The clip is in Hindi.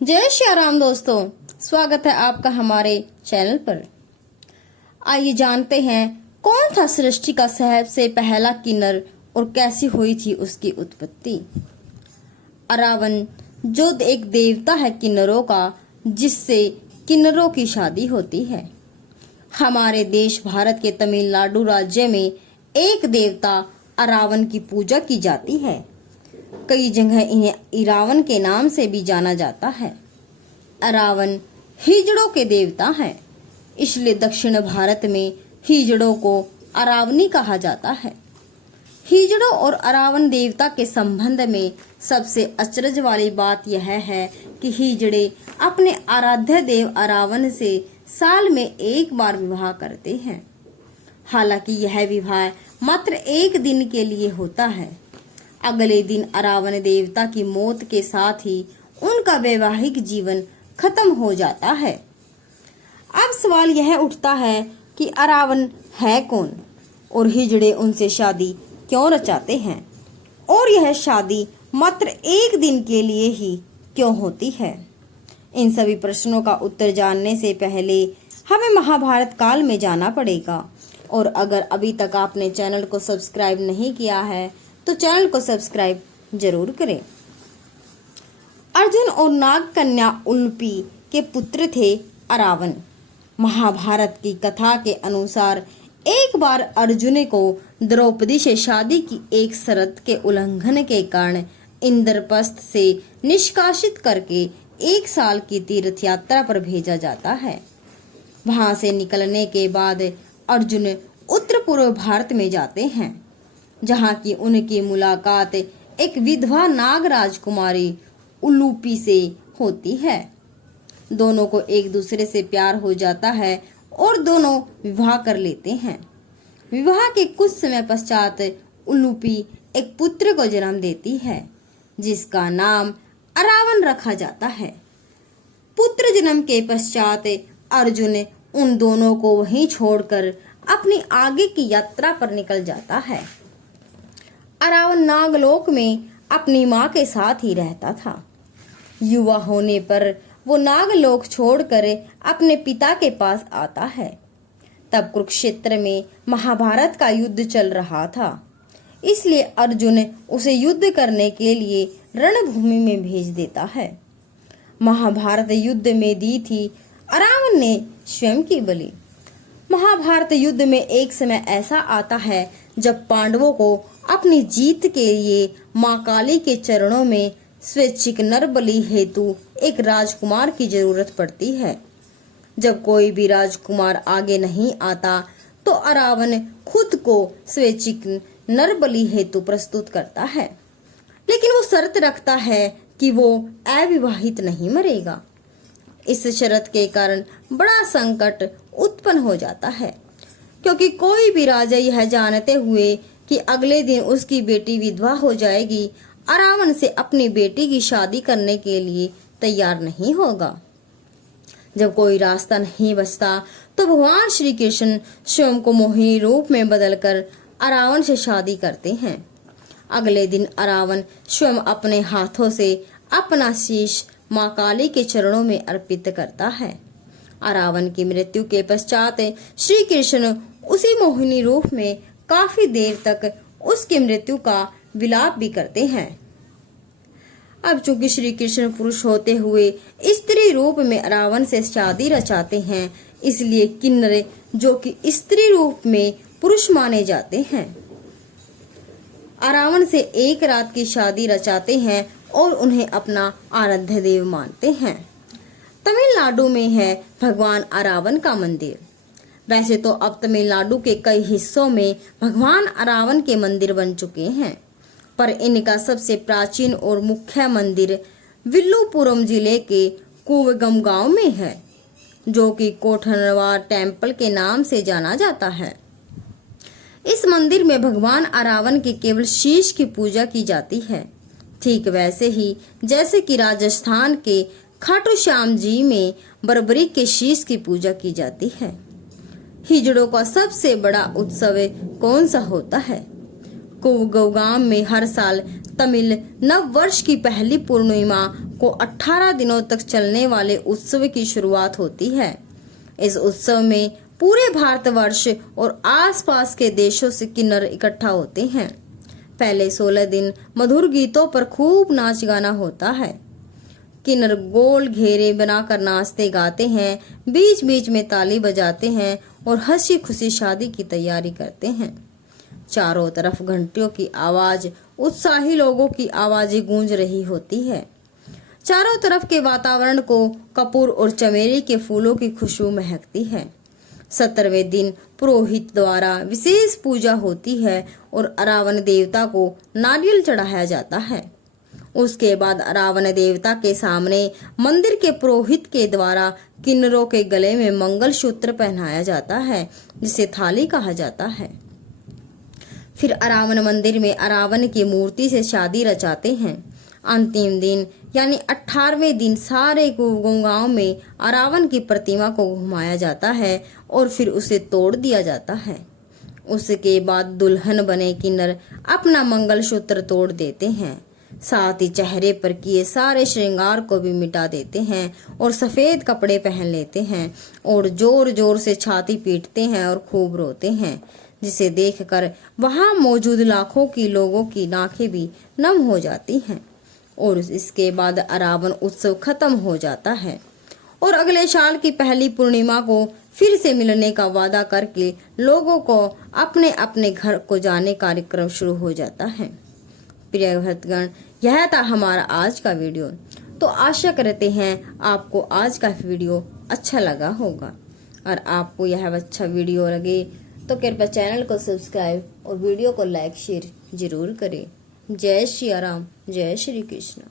जय श्री राम दोस्तों, स्वागत है आपका हमारे चैनल पर। आइए जानते हैं कौन था सृष्टि का सबसे पहला किन्नर और कैसी हुई थी उसकी उत्पत्ति। अरावन जो एक देवता है किन्नरों का, जिससे किन्नरों की शादी होती है। हमारे देश भारत के तमिलनाडु राज्य में एक देवता अरावन की पूजा की जाती है। कई जगह इन्हें इरावन के नाम से भी जाना जाता है। अरावन हिजड़ों के देवता हैं, इसलिए दक्षिण भारत में हिजड़ों को अरावनी कहा जाता है। हिजड़ों और अरावन देवता के संबंध में सबसे अचरज वाली बात यह है कि हिजड़े अपने आराध्य देव अरावन से साल में एक बार विवाह करते हैं। हालांकि यह विवाह मात्र एक दिन के लिए होता है। अगले दिन अरावन देवता की मौत के साथ ही उनका वैवाहिक जीवन खत्म हो जाता है। अब सवाल यह उठता है कि अरावन है कौन और हिजड़े उनसे शादी क्यों रचाते हैं, और यह शादी मात्र एक दिन के लिए ही क्यों होती है। इन सभी प्रश्नों का उत्तर जानने से पहले हमें महाभारत काल में जाना पड़ेगा। और अगर अभी तक आपने चैनल को सब्सक्राइब नहीं किया है तो चैनल को सब्सक्राइब जरूर करें। अर्जुन और नाग कन्या उलूपी के पुत्र थे अरावन। महाभारत की कथा के अनुसार एक बार अर्जुन को द्रौपदी से शादी की एक शर्त के उल्लंघन के कारण इंद्रप्रस्थ से निष्कासित करके 1 साल की तीर्थ यात्रा पर भेजा जाता है। वहां से निकलने के बाद अर्जुन उत्तर पूर्व भारत में जाते हैं, जहां की उनकी मुलाकात एक विधवा नाग राजकुमारी उलूपी से होती है। दोनों को एक दूसरे से प्यार हो जाता है और दोनों विवाह कर लेते हैं। विवाह के कुछ समय पश्चात उलूपी एक पुत्र को जन्म देती है, जिसका नाम अरावन रखा जाता है। पुत्र जन्म के पश्चात अर्जुन उन दोनों को वहीं छोड़कर अपनी आगे की यात्रा पर निकल जाता है। अरावन नागलोक में अपनी माँ के साथ ही रहता था। युवा होने पर वो नागलोक छोड़कर अपने पिता के पास आता है। तब कुरुक्षेत्र में महाभारत का युद्ध चल रहा था, इसलिए अर्जुन उसे युद्ध करने के लिए रणभूमि में भेज देता है। महाभारत युद्ध में दी थी अरावन ने स्वयं की बलि। महाभारत युद्ध में एक समय ऐसा आता है जब पांडवों को अपनी जीत के लिए मां काली के चरणों में स्वैच्छिक नर बलि हेतु एक राजकुमार की जरूरत पड़ती है। जब कोई भी राजकुमार आगे नहीं आता तो अरावन खुद को स्वैच्छिक नर बलि हेतु प्रस्तुत करता है, लेकिन वो शर्त रखता है कि वो अविवाहित नहीं मरेगा। इस शर्त के कारण बड़ा संकट उत्पन्न हो जाता है, क्योंकि कोई भी राजा यह जानते हुए कि अगले दिन उसकी बेटी विधवा हो जाएगी, अरावन से अपनी बेटी की शादी करने के लिए तैयार नहीं होगा। जब कोई रास्ता नहीं बचता तो भगवान श्री कृष्ण स्वयं को मोहिनी रूप में बदलकर अरावन से शादी करते हैं। अगले दिन अरावन स्वयं अपने हाथों से अपना शीश मां काली के चरणों में अर्पित करता है। अरावन की मृत्यु के पश्चात श्री कृष्ण उसी मोहिनी रूप में काफी देर तक उसकी मृत्यु का विलाप भी करते हैं। अब चूंकि श्री कृष्ण पुरुष होते हुए स्त्री रूप में अरावन से शादी रचाते हैं, इसलिए किन्नर जो कि स्त्री रूप में पुरुष माने जाते हैं, अरावन से एक रात की शादी रचाते हैं और उन्हें अपना आराध्य देव मानते हैं। तमिलनाडु में है भगवान अरावन का मंदिर। वैसे तो अब तमिलनाडु के कई हिस्सों में भगवान अरावन के मंदिर बन चुके हैं, पर इनका सबसे प्राचीन और मुख्य मंदिर विल्लुपुरम जिले के कुवगम गांव में है, जो कि कोठनवार टेम्पल के नाम से जाना जाता है। इस मंदिर में भगवान अरावन के केवल शीश की पूजा की जाती है, ठीक वैसे ही जैसे कि राजस्थान के खाटू श्याम जी में बरबरी के शीश की पूजा की जाती है। हिजड़ों का सबसे बड़ा उत्सव कौन सा होता है? कुवगम में हर साल तमिल नव वर्ष की पहली पूर्णिमा को 18 दिनों तक चलने वाले उत्सव की शुरुआत होती है। इस उत्सव में पूरे भारतवर्ष और आसपास के देशों से किन्नर इकट्ठा होते हैं। पहले 16 दिन मधुर गीतों पर खूब नाच गाना होता है। किन्नर गोल घेरे बनाकर नाचते गाते हैं, बीच बीच में ताली बजाते हैं और हंसी खुशी शादी की तैयारी करते हैं। चारों तरफ घंटियों की आवाज, उत्साही लोगों की आवाजें गूंज रही होती है। चारों तरफ के वातावरण को कपूर और चमेली के फूलों की खुशबू महकती है। 17वें दिन पुरोहित द्वारा विशेष पूजा होती है और अरावण देवता को नारियल चढ़ाया जाता है। उसके बाद अरावण देवता के सामने मंदिर के पुरोहित के द्वारा किन्नरों के गले में मंगलसूत्र पहनाया जाता है, जिसे थाली कहा जाता है। फिर अरावण मंदिर में अरावण की मूर्ति से शादी रचाते हैं। अंतिम दिन यानी 18वें दिन सारे गांव में अरावण की प्रतिमा को घुमाया जाता है और फिर उसे तोड़ दिया जाता है। उसके बाद दुल्हन बने किन्नर अपना मंगलसूत्र तोड़ देते हैं, साथ ही चेहरे पर किए सारे श्रृंगार को भी मिटा देते हैं और सफेद कपड़े पहन लेते हैं और जोर जोर से छाती पीटते हैं और खूब रोते हैं, जिसे देखकर वहां मौजूद लाखों की लोगों की नाकें भी नम हो जाती हैं। और इसके बाद अरावण उत्सव खत्म हो जाता है और अगले साल की पहली पूर्णिमा को फिर से मिलने का वादा करके लोगों को अपने अपने घर को जाने कार्यक्रम शुरू हो जाता है। प्रिय भक्तगण, यह था हमारा आज का वीडियो। तो आशा करते हैं आपको आज का वीडियो अच्छा लगा होगा। और आपको यह अच्छा वीडियो लगे तो कृपया चैनल को सब्सक्राइब और वीडियो को लाइक शेयर जरूर करें। जय श्री राम, जय श्री कृष्ण।